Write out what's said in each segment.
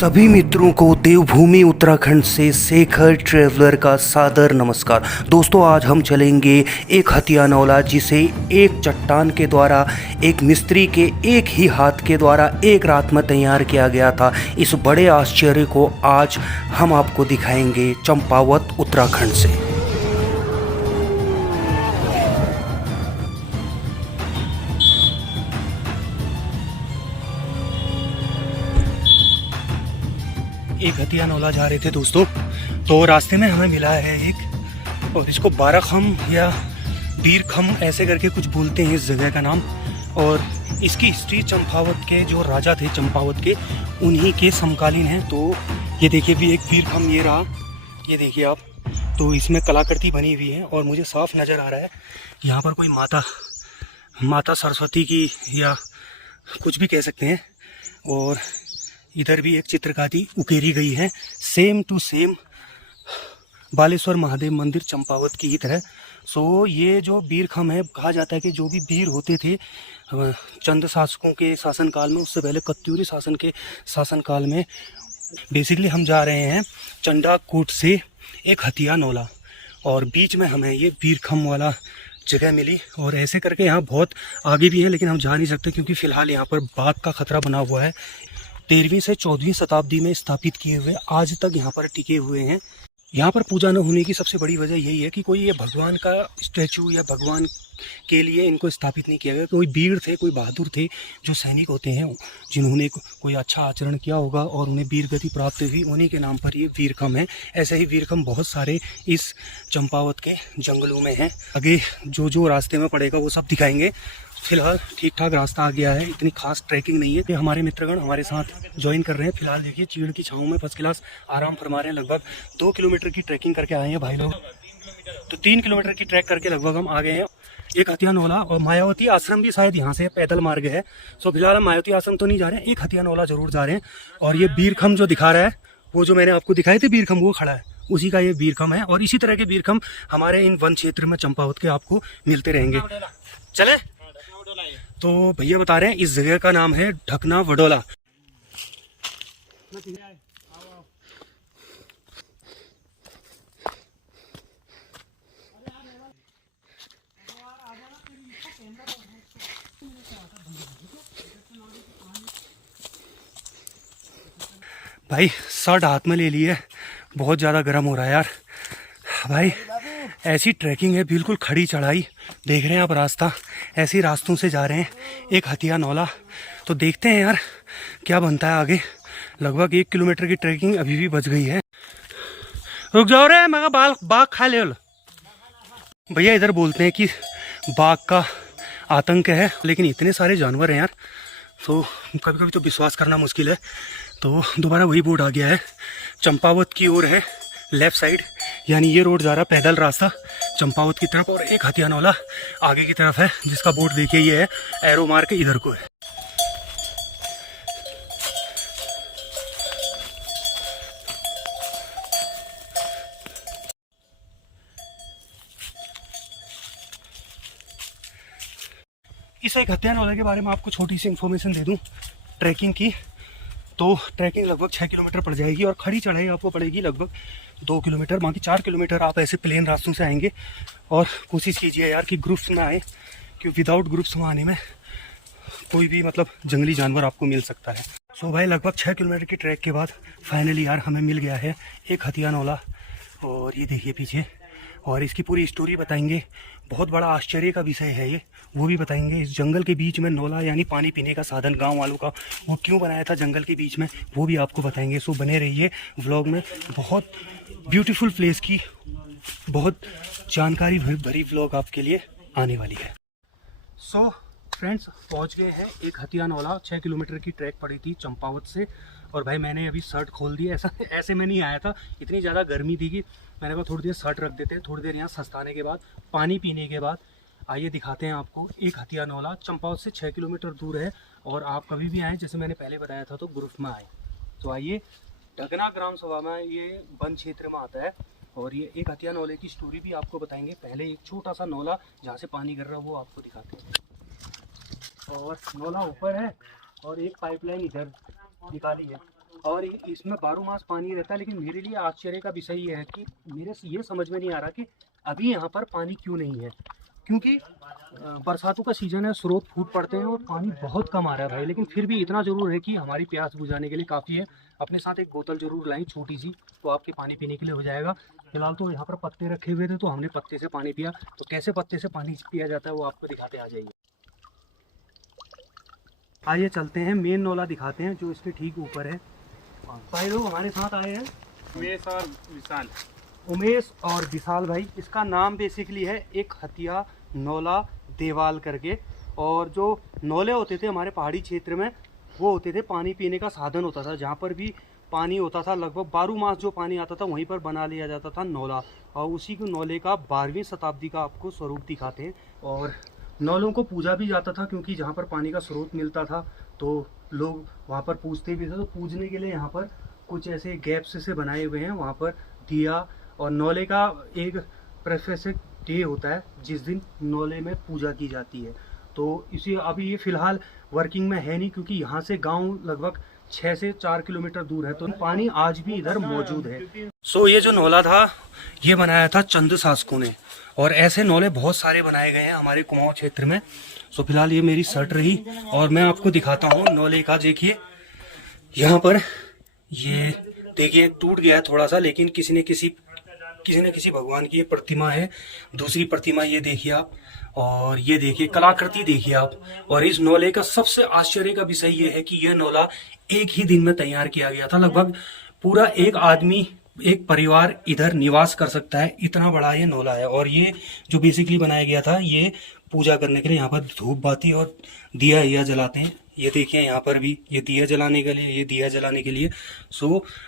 सभी मित्रों को देवभूमि उत्तराखंड से शेखर ट्रैवलर का सादर नमस्कार। दोस्तों, आज हम चलेंगे एक हथियानौला जिसे एक चट्टान के द्वारा एक मिस्त्री के एक ही हाथ के द्वारा एक रात में तैयार किया गया था। इस बड़े आश्चर्य को आज हम आपको दिखाएंगे चंपावत उत्तराखंड से। एक हथियानौला जा रहे थे दोस्तों, तो रास्ते में हमें मिला है एक, और इसको बाराखम या बीरखम ऐसे करके कुछ बोलते हैं इस जगह का नाम। और इसकी हिस्ट्री चंपावत के जो राजा थे चंपावत के, उन्हीं के समकालीन है। तो ये देखिए भी एक बीरखम ये रहा, ये देखिए आप, तो इसमें कलाकृति बनी हुई है और मुझे साफ नज़र आ रहा है यहाँ पर कोई माता सरस्वती की या कुछ भी कह सकते हैं। और इधर भी एक चित्रकारी उकेरी गई है, same to same Baleshwar Mahadev मंदिर चंपावत की ही तरह। सो ये जो बीरखम है, कहा जाता है कि जो भी बीर होते थे चंद शासकों के शासनकाल में, उससे पहले कत्यूरी शासन के शासनकाल में। बेसिकली हम जा रहे हैं चंडाकोट से एक हथियानौला, और बीच में हमें ये बीरखम वाला जगह मिली। और ऐसे करके यहाँ बहुत आगे भी है, लेकिन हम जा नहीं सकते क्योंकि फ़िलहाल यहाँ पर बाघ का खतरा बना हुआ है। 13वीं से 14वीं शताब्दी में स्थापित किए हुए आज तक यहाँ पर टिके हुए हैं। यहाँ पर पूजा न होने की सबसे बड़ी वजह यही है कि कोई ये भगवान का स्टैचू या भगवान के लिए इनको स्थापित नहीं किया गया। कोई वीर थे, कोई बहादुर थे, जो सैनिक होते हैं, जिन्होंने कोई अच्छा आचरण किया होगा और उन्हें वीर गति प्राप्त हुई, उन्हीं के नाम पर ये वीरखम है। ऐसे ही वीरखम बहुत सारे इस चंपावत के जंगलों में हैं। आगे जो जो रास्ते में पड़ेगा वो सब दिखाएंगे। फिलहाल ठीक ठाक रास्ता आ गया है, इतनी खास ट्रैकिंग नहीं है। हमारे मित्रगण हमारे साथ ज्वाइन कर रहे हैं। फिलहाल देखिए चीड़ की छाँव में फर्स्ट क्लास आराम फरमा रहे हैं। लगभग 2 किलोमीटर की ट्रैकिंग करके आए हैं भाई लोग, तो 3 किलोमीटर की ट्रैक करके लगभग हम आ गए हैं। एक हथियानौला और मायावती आश्रम भी शायद यहाँ से पैदल मार्ग है। सो फिलहाल हम मायावती आश्रम तो नहीं जा रहे हैं, एक हथियानौला जरूर जा रहे हैं। और ये बीरखम जो दिखा रहा है, वो जो मैंने आपको दिखाए थे बीरखम, वो खड़ा है, उसी का ये बीरखम है। और इसी तरह के बीरखम हमारे इन वन क्षेत्र में चंपावत के आपको मिलते रहेंगे। चले, तो भैया बता रहे हैं इस जगह का नाम है ढकना वडोला। भाई शर्ट हाथ में ले लिए, बहुत ज़्यादा गर्म हो रहा है यार भाई। ऐसी ट्रैकिंग है, बिल्कुल खड़ी चढ़ाई, देख रहे हैं आप रास्ता, ऐसे रास्तों से जा रहे हैं एक हथियानौला। तो देखते हैं यार क्या बनता है आगे। लगभग 1 किलोमीटर की ट्रैकिंग अभी भी बच गई है। रुक जाओ रे, मैं बाघ खा ले भैया। इधर बोलते हैं कि बाघ का आतंक है, लेकिन इतने सारे जानवर हैं यार, तो कभी कभी तो विश्वास करना मुश्किल है। तो दोबारा वही बोर्ड आ गया है, चंपावत की ओर है लेफ्ट साइड, यानी ये रोड जा रहा पैदल रास्ता चंपावत की तरफ, और एक हथियानौला आगे की तरफ है जिसका बोर्ड देखिए ये है, एरो मार के इधर को है। इस एक हथियानौला के बारे में आपको छोटी सी इन्फॉर्मेशन दे दूं ट्रैकिंग की। तो ट्रैकिंग लगभग 6 किलोमीटर पड़ जाएगी और खड़ी चढ़ाई आपको पड़ेगी लगभग 2 किलोमीटर। बाकी 4 किलोमीटर आप ऐसे प्लेन रास्तों से आएंगे। और कोशिश कीजिए यार कि ग्रुप्स में आए, क्योंकि विदाउट ग्रुप्स में आने में कोई भी मतलब जंगली जानवर आपको मिल सकता है। सो भाई लगभग 6 किलोमीटर की ट्रैक के बाद फाइनली यार हमें मिल गया है एक हथियानौला, और ये देखिए पीछे, और इसकी पूरी स्टोरी बताएंगे। बहुत बड़ा आश्चर्य का विषय है ये, वो भी बताएंगे। इस जंगल के बीच में नौला यानी पानी पीने का साधन गांव वालों का, वो क्यों बनाया था जंगल के बीच में, वो भी आपको बताएंगे। सो बने रहिए व्लॉग में, बहुत ब्यूटीफुल प्लेस की बहुत जानकारी भरी व्लॉग आपके लिए आने वाली है। सो फ्रेंड्स, पहुंच गए हैं एक हथियानौला। 6 किलोमीटर की ट्रैक पड़ी थी चंपावत से। और भाई मैंने अभी शर्ट खोल दी, ऐसे में नहीं आया था, इतनी ज़्यादा गर्मी थी कि मैंने कहा थोड़ी देर शर्ट रख देते हैं, थोड़ी देर यहाँ सस्ताने के बाद, पानी पीने के बाद आइए दिखाते हैं आपको एक हथियानौला। चंपावत से 6 किलोमीटर दूर है, और आप कभी भी आएँ, जैसे मैंने पहले बताया था, तो ग्रुप में आए। तो आइए, ढकना ग्राम सभा में ये वन क्षेत्र में आता है। और ये एक हथियानौले की स्टोरी भी आपको बताएंगे। पहले एक छोटा सा नौला जहाँ से पानी गिर रहा है वो आपको दिखाते हैं। और नौला ऊपर है और एक पाइपलाइन इधर निकाली है। और इसमें 12 मास पानी रहता है। लेकिन मेरे लिए आश्चर्य का विषय ये है कि मेरे से ये समझ में नहीं आ रहा कि अभी यहाँ पर पानी क्यों नहीं है। क्योंकि बरसातों का सीज़न है, स्रोत फूट पड़ते हैं और पानी बहुत कम आ रहा है भाई। लेकिन फिर भी इतना ज़रूर है कि हमारी प्यास बुझाने के लिए काफ़ी है। अपने साथ एक बोतल ज़रूर लाएं छोटी सी, तो आपके पानी पीने के लिए हो जाएगा। फिलहाल तो यहाँ पर पत्ते रखे हुए थे, तो हमने पत्ते से पानी पिया। तो कैसे पत्ते से पानी पिया जाता है वो आपको दिखाते आ जाइए। आइए चलते हैं, मेन नौला दिखाते हैं जो इसके ठीक ऊपर है। भाई लोग हमारे साथ आए हैं, उमेश और विशाल। उमेश और विशाल भाई। इसका नाम बेसिकली है एक हथिया नौला देवाल करके। और जो नौले होते थे हमारे पहाड़ी क्षेत्र में, वो होते थे पानी पीने का साधन होता था। जहाँ पर भी पानी होता था, लगभग 12 मास जो पानी आता था वहीं पर बना लिया जाता था नौला। और उसी को नौले का 12वीं शताब्दी का आपको स्वरूप दिखाते हैं। और नौलों को पूजा भी जाता था, क्योंकि जहाँ पर पानी का स्रोत मिलता था तो लोग वहाँ पर पूजते भी थे। तो पूजने के लिए यहाँ पर कुछ ऐसे गैप्स से बनाए हुए हैं, वहाँ पर दिया। और नौले का एक प्रेफेसिक डे होता है जिस दिन नौले में पूजा की जाती है। तो इसी अभी ये फ़िलहाल वर्किंग में है नहीं, क्योंकि यहाँ से गांव लगभग 6 से 4 किलोमीटर दूर है। तो पानी आज भी इधर मौजूद है। ये जो नौला था ये बनाया था चंद शासकों ने। और ऐसे नौले बहुत सारे बनाए गए हैं हमारे कुमाऊं क्षेत्र में। फिलहाल ये मेरी शर्ट रही और मैं आपको दिखाता हूँ नौले का। देखिए यहाँ पर ये देखिए टूट गया है थोड़ा सा, लेकिन किसी न किसी भगवान की ये प्रतिमा है। दूसरी प्रतिमा ये देखिए आप, और ये देखिए कलाकृति देखिए आप। और इस नौले का सबसे आश्चर्य का विषय ये है कि यह नौला एक ही दिन में तैयार किया गया था। लगभग पूरा एक आदमी, एक परिवार इधर निवास कर सकता है, इतना बड़ा ये नौला है। और ये जो बेसिकली बनाया गया था ये पूजा करने के लिए। यहाँ पर धूप बाती और दिया जलाते हैं। ये देखिए यहाँ पर भी ये दिया जलाने के लिए, ये दिया जलाने के लिए।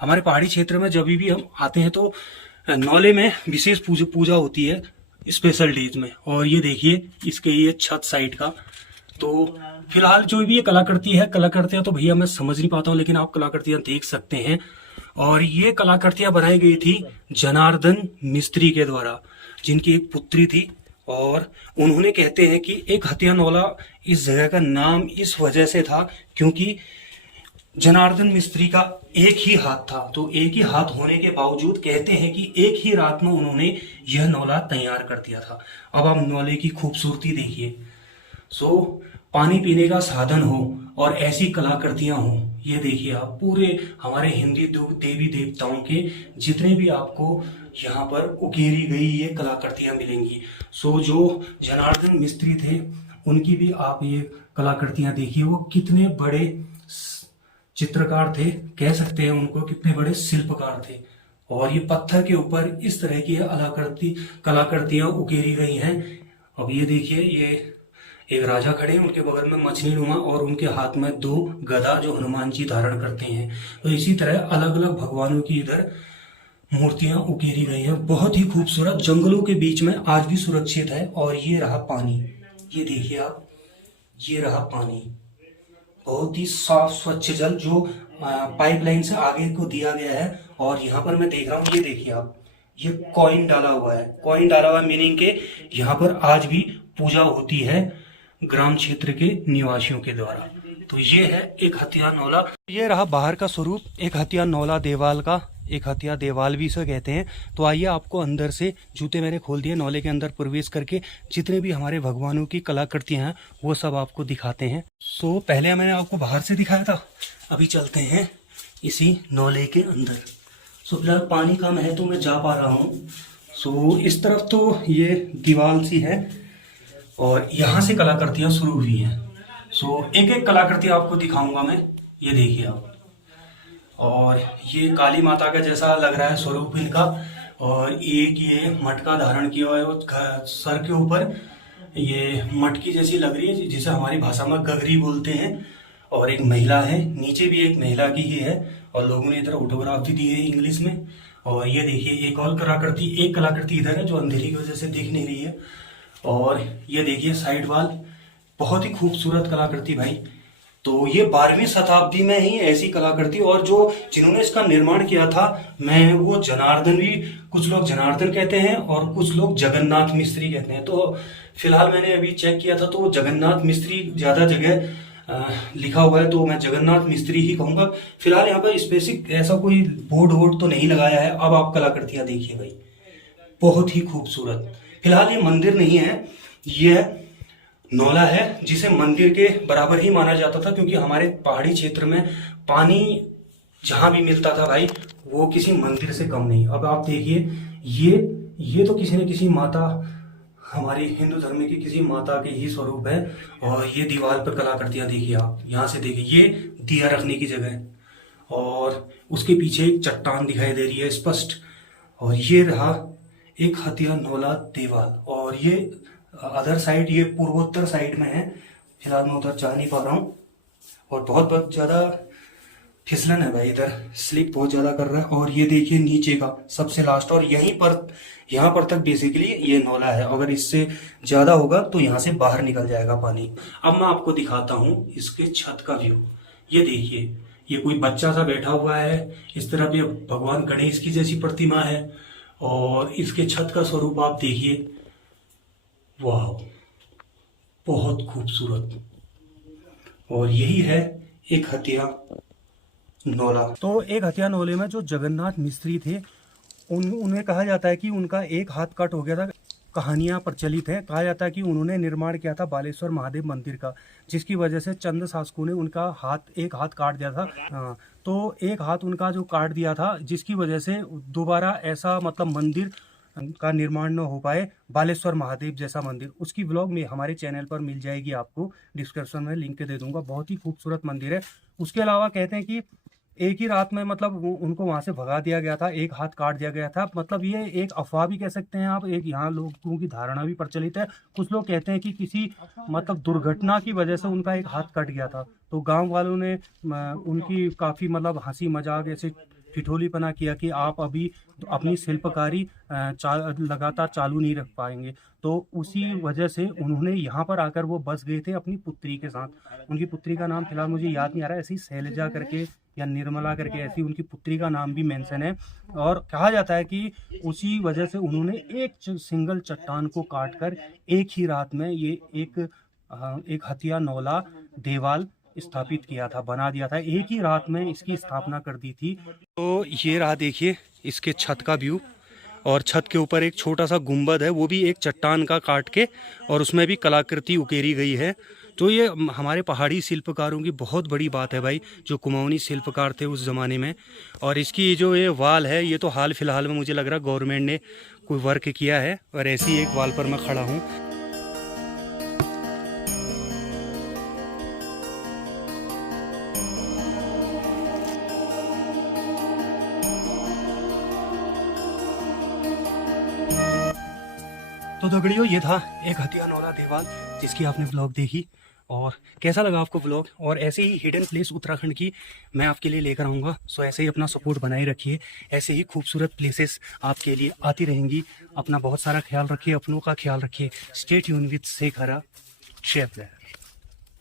हमारे पहाड़ी क्षेत्र में जब भी हम आते हैं तो नौले में विशेष पूजा होती है स्पेशल डेज में। और ये देखिए इसके ये छत साइड का। तो फिलहाल जो भी ये कलाकृति है, कलाकृतियां तो भैया मैं समझ नहीं पाता हूँ, लेकिन आप कलाकृतियां देख सकते हैं। और ये कलाकृतियां बनाई गई थी जनार्दन मिस्त्री के द्वारा, जिनकी एक पुत्री थी। और उन्होंने कहते हैं कि एक हथिया नौला इस जगह का नाम इस वजह से था क्योंकि जनार्दन मिस्त्री का एक ही हाथ था। तो एक ही हाथ होने के बावजूद कहते हैं कि एक ही रात में उन्होंने यह नौला तैयार कर दिया था। अब आप नौले की खूबसूरती देखिए। पानी पीने का साधन हो और ऐसी कलाकृतियां हो, ये देखिए आप। पूरे हमारे हिंदी देवी देवताओं के जितने भी आपको यहाँ पर उकेरी गई ये कलाकृतियां मिलेंगी। जो जनार्दन मिस्त्री थे उनकी भी आप ये कलाकृतियां देखिए। वो कितने बड़े चित्रकार थे, कह सकते हैं उनको, कितने बड़े शिल्पकार थे। और ये पत्थर के ऊपर इस तरह की कलाकृतियां उकेरी गई हैं। अब ये देखिए, ये एक राजा खड़े हैं, उनके बगल में मछली नुमा और उनके हाथ में 2 गदा जो हनुमान जी धारण करते हैं। तो इसी तरह अलग अलग भगवानों की इधर मूर्तियां उकेरी गई हैं। बहुत ही खूबसूरत, जंगलों के बीच में आज भी सुरक्षित है। और ये रहा पानी, ये देखिए आप, ये रहा पानी। बहुत ही साफ स्वच्छ जल जो पाइपलाइन से आगे को दिया गया है। और यहाँ पर मैं देख रहा हूँ, ये देखिए आप, ये कॉइन डाला हुआ है। कॉइन डाला हुआ मीनिंग के यहाँ पर आज भी पूजा होती है ग्राम क्षेत्र के निवासियों के द्वारा। तो ये है एक हथिया नौला। ये रहा बाहर का स्वरूप एक हथिया नौला देवाल का, एक हथिया देवाल भी इसे कहते हैं। तो आइए आपको अंदर से, जूते मैंने खोल दिए, नौले के अंदर प्रवेश करके जितने भी हमारे भगवानों की कलाकृतियां हैं वो सब आपको दिखाते हैं। पहले मैंने आपको बाहर से दिखाया था, अभी चलते हैं इसी नौले के अंदर। फिलहाल पानी कम है तो मैं जा पा रहा हूँ। इस तरफ तो ये दीवार सी है और यहाँ से कलाकृतियां शुरू हुई हैं। एक एक कलाकृति आपको दिखाऊंगा मैं, ये देखिए आप। और ये काली माता का जैसा लग रहा है स्वरूप इनका। और एक ये मटका धारण किया हुआ है सर के ऊपर, ये मटकी जैसी लग रही है, जिसे हमारी भाषा में गगरी बोलते हैं। और एक महिला है, नीचे भी एक महिला की ही है। और लोगों ने इधर ऑटोग्राफ भी दी है इंग्लिश में। और ये देखिए एक और कलाकृति इधर है जो अंधेरी की वजह से दिख नहीं रही है। और ये देखिए साइड वाल, बहुत ही खूबसूरत कलाकृति भाई। तो ये 12वीं शताब्दी में ही ऐसी कलाकृति। और जिन्होंने इसका निर्माण किया था, वो जनार्दन भी, कुछ लोग जनार्दन कहते हैं और कुछ लोग जगन्नाथ मिस्त्री कहते हैं। तो फिलहाल मैंने अभी चेक किया था तो जगन्नाथ मिस्त्री ज्यादा जगह लिखा हुआ है, तो मैं जगन्नाथ मिस्त्री ही कहूँगा। फिलहाल यहाँ पर स्पेसिफिक ऐसा कोई बोर्ड वोर्ड तो नहीं लगाया है। अब आप कलाकृतियाँ देखिए भाई, बहुत ही खूबसूरत। फिलहाल ये मंदिर नहीं है, ये नौला है, जिसे मंदिर के बराबर ही माना जाता था, क्योंकि हमारे पहाड़ी क्षेत्र में पानी जहां भी मिलता था भाई, वो किसी मंदिर से कम नहीं। अब आप देखिए, ये तो किसी न किसी माता, हमारी हिंदू धर्म की किसी माता के ही स्वरूप है। और ये दीवार पर कलाकृतियां देखिए, आप यहाँ से देखिए, ये दिया रखने की जगह है, और उसके पीछे एक चट्टान दिखाई दे रही है स्पष्ट। और ये रहा एक हथिया नौला देवाल, और ये अदर साइड, ये पूर्वोत्तर साइड में है। फिलहाल मैं उधर जा नहीं पा रहा हूँ, और बहुत बहुत ज़्यादा फिसलन है भाई, इधर स्लिप बहुत ज़्यादा कर रहा है। और ये देखिए नीचे का सबसे लास्ट, और यहाँ पर तक बेसिकली ये नौला है। अगर इससे ज़्यादा होगा तो यहाँ से बाहर निकल जाएगा पानी। अब मैं आपको दिखाता हूँ इसके छत का व्यू। ये देखिए, ये कोई बच्चा सा बैठा हुआ है, इस तरफ ये भगवान गणेश की जैसी प्रतिमा है, और इसके छत का स्वरूप आप देखिए, वाह, बहुत खूबसूरत। और यही है एक हथिया नौला। तो एक हथिया नौले में जो जगन्नाथ मिस्त्री थे, उन्हें कहा जाता है कि उनका एक हाथ कट हो गया था। कहानियां प्रचलित है, कहा जाता है कि उन्होंने निर्माण किया था बालेश्वर महादेव मंदिर का, जिसकी वजह से चंद शासकों ने उनका एक हाथ काट दिया था। तो एक हाथ उनका जो काट दिया था, जिसकी वजह से दोबारा ऐसा मतलब मंदिर का निर्माण न हो पाए, बालेश्वर महादेव जैसा मंदिर। उसकी व्लॉग में हमारे चैनल पर मिल जाएगी, आपको डिस्क्रिप्शन में लिंक दे दूंगा। बहुत ही खूबसूरत मंदिर है। उसके अलावा कहते हैं कि एक ही रात में मतलब उनको वहां से भगा दिया गया था, एक हाथ काट दिया गया था। मतलब ये एक अफवाह भी कह सकते हैं आप, एक यहाँ लोगों की धारणा भी प्रचलित है। कुछ लोग कहते हैं कि किसी मतलब दुर्घटना की वजह से उनका एक हाथ कट गया था। तो गांव वालों ने उनकी काफी मतलब हंसी मजाक ऐसे ठिठोलीपना किया कि आप अभी अपनी शिल्पकारी लगातार चालू नहीं रख पाएंगे। तो उसी वजह से उन्होंने यहाँ पर आकर वो बस गए थे अपनी पुत्री के साथ। उनकी पुत्री का नाम फिलहाल मुझे याद नहीं आ रहा है, ऐसी शैलजा करके या निर्मला करके ऐसी उनकी पुत्री का नाम भी मेंशन है। और कहा जाता है कि उसी वजह से उन्होंने एक सिंगल चट्टान को काटकर एक ही रात में ये एक हथिया नौला देवाल स्थापित किया था, बना दिया था। एक ही रात में इसकी स्थापना कर दी थी। तो ये रहा देखिए इसके छत का व्यू, और छत के ऊपर एक छोटा सा गुंबद है, वो भी एक चट्टान का काट के, और उसमें भी कलाकृति उकेरी गई है। तो ये हमारे पहाड़ी शिल्पकारों की बहुत बड़ी बात है भाई, जो कुमाऊनी शिल्पकार थे उस ज़माने में। और इसकी जो ये वाल है, ये तो हाल फिलहाल में मुझे लग रहा है गवर्नमेंट ने कोई वर्क किया है, और ऐसी एक वाल पर मैं खड़ा हूँ। तो दगड़ियों, ये था एक हथिया नौला देवाल, जिसकी आपने ब्लॉग देखी। और कैसा लगा आपको ब्लॉग? और ऐसे ही हिडन प्लेस उत्तराखंड की मैं आपके लिए लेकर आऊँगा। सो ऐसे ही अपना सपोर्ट बनाए रखिए, ऐसे ही खूबसूरत प्लेसेस आपके लिए आती रहेंगी। अपना बहुत सारा ख्याल रखिए, अपनों का ख्याल रखिए। स्टे ट्यून विद शेख हरा, शेफ।